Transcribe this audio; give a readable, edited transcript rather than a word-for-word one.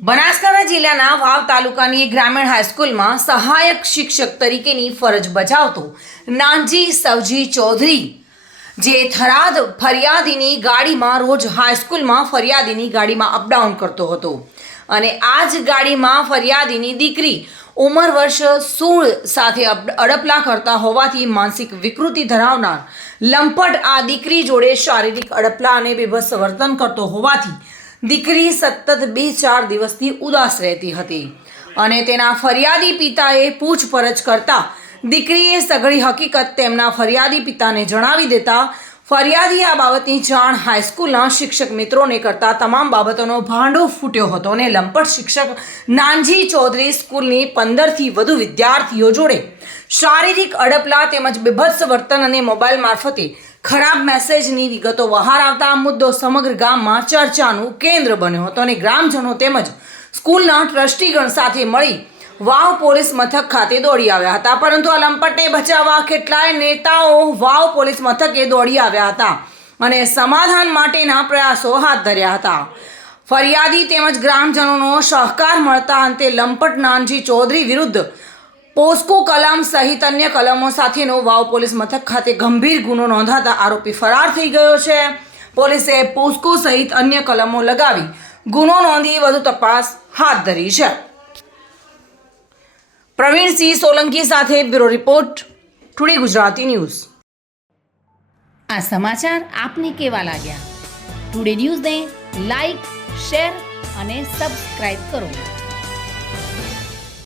બનાસકાંઠા જિલ્લાના વાવ તાલુકાની ગ્રામીણ હાઈસ્કૂલમાં સહાયક શિક્ષક તરીકેની ફરજ બજાવતો નાનજી સવજી ચૌધરી જે થરાદ ફરિયાદીની ગાડીમાં રોજ હાઈસ્કૂલમાં ફરિયાદીની ગાડીમાં અપડાઉન કરતો હતો અને આ જ ગાડીમાં ફરિયાદીની દીકરી ઉંમર વર્ષ 16 સાથે અડપલા કરતા હોવાથી માનસિક વિકૃતિ ધરાવનાર લંપટ આ દીકરી જોડે શારીરિક અડપલા અને બેબસ વર્તન કરતો હોવાથી દીકરી સતત 2-4 દિવસથી ઉદાસ રહેતી હતી અને તેના ફરિયાદી પિતાએ પૂછપરછ કરતા દીકરીએ સઘળી હકીકત તેમના ફરિયાદી પિતાને જણાવી દેતા ફરિયાદી આ બાબતની જાણ હાઈસ્કૂલના શિક્ષક મિત્રોને કરતા તમામ બાબતોનો ભાંડો ફૂટ્યો હતો અને લંપટ શિક્ષક નાનજી ચૌધરી સ્કૂલની 15થી વધુ વિદ્યાર્થીઓ જોડે શારીરિક અડપલા તેમજ બેભત્સ વર્તન અને મોબાઈલ મારફતે ખરાબ મેસેજની વિગતો બહાર આવતા આ મુદ્દો સમગ્ર ગામમાં ચર્ચાનું કેન્દ્ર બન્યો હતો અને ગ્રામજનો તેમજ સ્કૂલના ટ્રસ્ટીગણ સાથે મળી વાવ પોલીસ મથક ખાતે દોડી આવ્યા હતા, પરંતુ આ લંપટને બચાવવા કેટલાય નેતાઓ વાવ પોલીસ મથકે દોડી આવ્યા હતા અને સમાધાન માટેના પ્રયાસો હાથ ધર્યા હતા. ફરિયાદી તેમજ ગ્રામજનોનો સહકાર મળતા અંતે લંપટ નાનજી ચૌધરી વિરુદ્ધ પોસ્કો કલમ સહિત અન્ય કલમો સાથેનો વાવ પોલીસ મથક ખાતે ગંભીર ગુનો નોંધાતા આરોપી ફરાર થઈ ગયો છે. પોલીસે પોસ્કો સહિત અન્ય કલમો લગાવી ગુનો નોંધી વધુ તપાસ હાથ ધરી છે. પ્રવીણસિંહ સોલંકી સાથે bureau report, today Gujarati news. આ સમાચાર આપને કેવા લાગ્યા? ટુડે ન્યૂઝને લાઈક, શેર અને સબસ્ક્રાઇબ કરો.